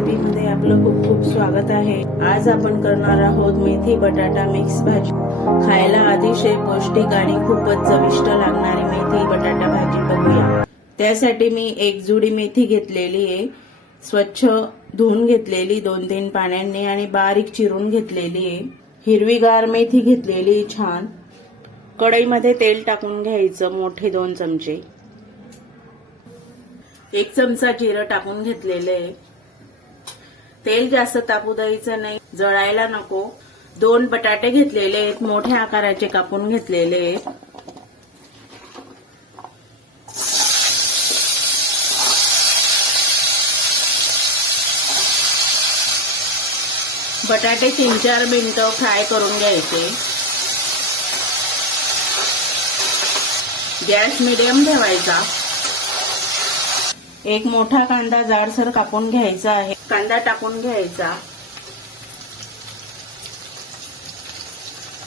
रेसिपीमध्ये आपलं खूप खूप स्वागत आहे। आज आपण करणार आहोत मेथी बटाटा मिक्स भाजी। खायला अतिशय पौष्टिक आणि खूपच चविष्ट लागणारी मेथी बटाटा भाजी बघूया। त्यासाठी मी एक जुडी मेथी घेतलेली आहे, स्वच्छ धुवून घेतलेली 2-3 पाण्याने आणि बारीक चिरून घेतलेली आहे। हिरवीगार मेथी घेतलेली छान। कढईमध्ये तेल टाकून घ्यायचं, मोठे 2 चमचे। 1 चमचा जिरं टाकून घेतलेले आहे। तेल जास्त तापू द्यायचं नाही, जळायला नको। 2 बटाटे घेतलेले आहेत, मोठ्या आकाराचे कापून घेतलेले आहेत। बटाटे 3-4 मिनिटं फ्राय करून घ्यायचे। गॅस मीडियम ठेवायचा। एक मोठा कांदा जाडसर कापून घ्यायचा आहे, कांदा टाकून घ्यायचा।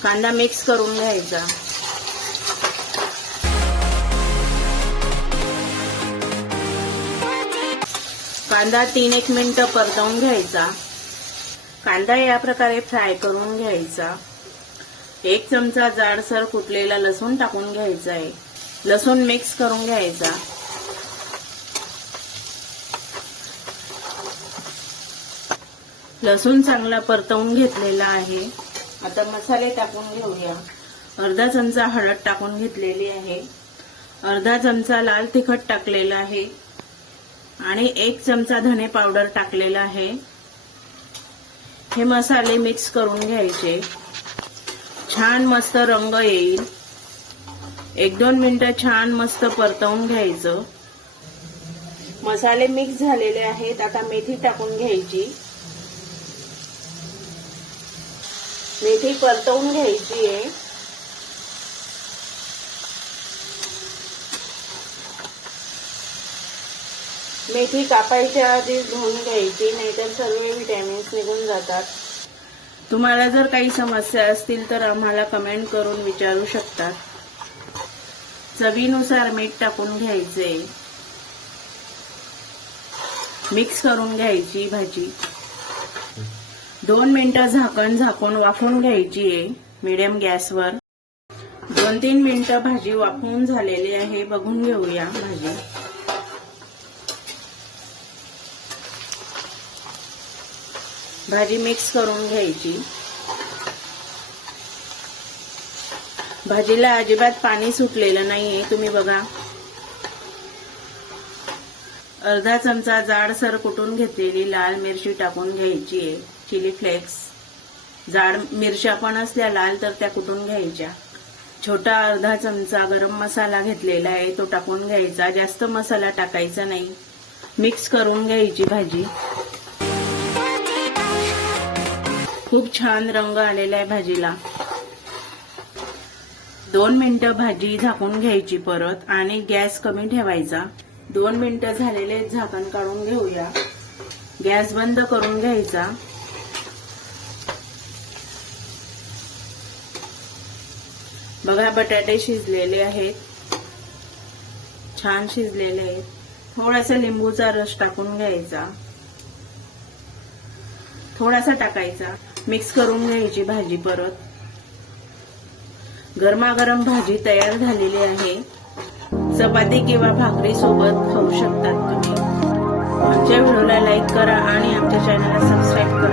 कांदा मिक्स करून घ्यायचा। कांदा 3-1 मिनिटं परतवून घ्यायचा। कांदा या प्रकारे फ्राय करून घ्यायचा। 1 चमचा जाडसर कुटलेला लसूण टाकून घ्यायचा आहे। लसूण मिक्स करून घ्यायचा। लसूण चांगला परतवून घेतलेला आहे। आता मसाले टाकून घेऊया। अर्धा चमचा हळद टाकून घेतलेली आहे, अर्धा चमचा लाल तिखट टाकलेला आहे आणि 1 चमचा धने पावडर टाकलेला आहे। हे मसाले मिक्स करून घ्यायचे। छान मस्त रंग येईल। 1-2 मिनिटं छान मस्त परतवून घ्यायचं। मसाले मिक्स झालेले आहेत, आता मेथी टाकून घ्यायची। मेथी परतवून घ्यायची आहे। मेथी कापायच्या आधी धुवून घ्यायची, नाहीतर सर्व व्हिटॅमिन्स निघून जातात। तुम्हाला जर काही समस्या असतील तर आम्हाला कमेंट करून विचारू शकतात। चवीनुसार मीठ टाकून घ्यायचे। मिक्स करून घ्यायची भाजी। 2 मिनिटं झाकून वाफवून घ्यायची आहे मीडियम गॅसवर। 2-3 मिनिटं भाजी वाफवून झालेली आहे, बघून घेऊया भाजी। भाजी मिक्स करून घ्यायची। भाजीला अजिबात पाणी सुटलेलं नाहीये, तुम्ही बघा। अर्धा चमचा जाडसर कुटून घेतलेली लाल मिरची टाकून घ्यायची आहे, चिली फ्लेक्स। जाड मिरच्या पण असल्या लाल तर त्या कुटून घ्यायच्या। छोटा अर्धा चमचा गरम मसाला घेतलेला आहे, तो टाकून घ्यायचा। जास्त मसाला टाकायचा नाही। मिक्स करून घ्यायची भाजी। खूप छान रंग आलेला आहे भाजीला। 2 मिनिटं भाजी झाकून घ्यायची परत आणि गॅस कमी ठेवायचा। 2 मिनिटं झालेले, झाकण काढून घेऊया। गॅस बंद करून घ्यायचा। बघा बटाटे शिजलेले आहेत, छान शिजलेले आहेत। थोडासा लिंबूचा रस टाकून घ्यायचा, थोडासा टाकायचा। मिक्स करून घ्यायची भाजी परत। गरमागरम भाजी तयार झालेली आहे। चपाती किंवा भाकरी सोबत खाऊ शकतात तुम्ही। आमच्या व्हिडिओला लाईक करा आणि आमच्या चॅनलला सबस्क्राईब करा।